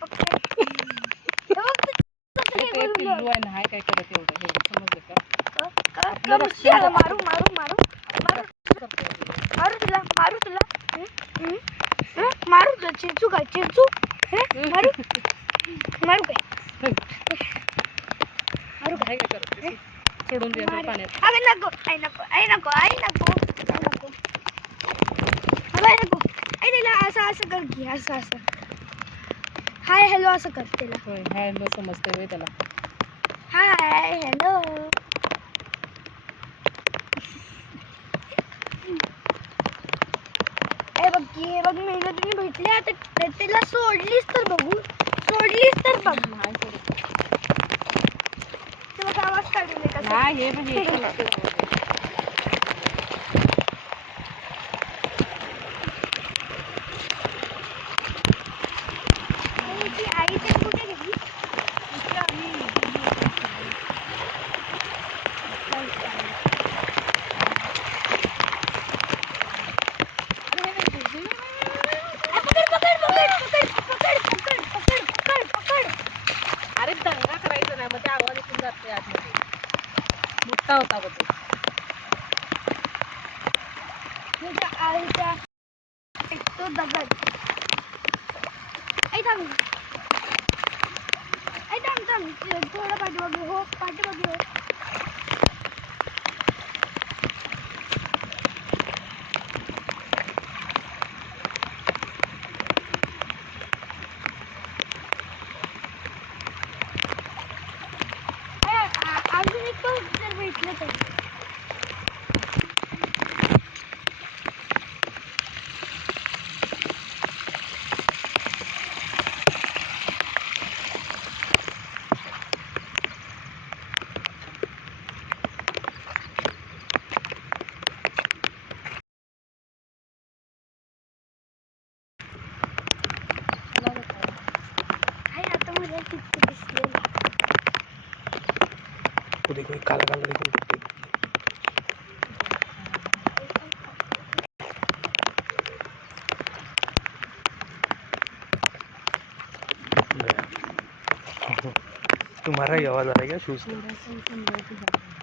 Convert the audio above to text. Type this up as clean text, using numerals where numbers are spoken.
पकड. हे बघ कसं ते हे काय बोललं. पिल्लू आहे ना, हाय काय करत एवढं हे समजलं का? का बसली आला मारू मारू मारू मारू मारू तुला मारू तुला मारू तुला चिंचू काय चिंचू मारू मारू काय मारू हाय काय करत सोडून दे मारू. पाण्यात. अगं नको आई नको आई नको आई नको आई नको अगं आई नको आई तिला असं असं कर की असं असं हाय हॅलो असं कर तिला. होय हाय न समजते होय त्याला. हाय हॅलो बघ की हे बघ मेहनत तुम्ही भेटले आता त्याला सोडलीस तर बघू सोडलीस तर बघ हाय सोड. तुला आवाज काढून येत नाही हे म्हणजे आई ते कुठे गेली अरे दंगा करायचा नाही, मग ते आवाज इथून जाते आतमध्ये. मोठा होता बघ तो. आईचा तो दगड आई थांब आई थांब थांब थोडं पाठीमागे हो पाठीमागे हो अजून एक पण जर भेटलं तर आता मला किती दिसलेलं देखो काला काला देखो तुम्हारा ही आवाज आ रहा है क्या शूज का?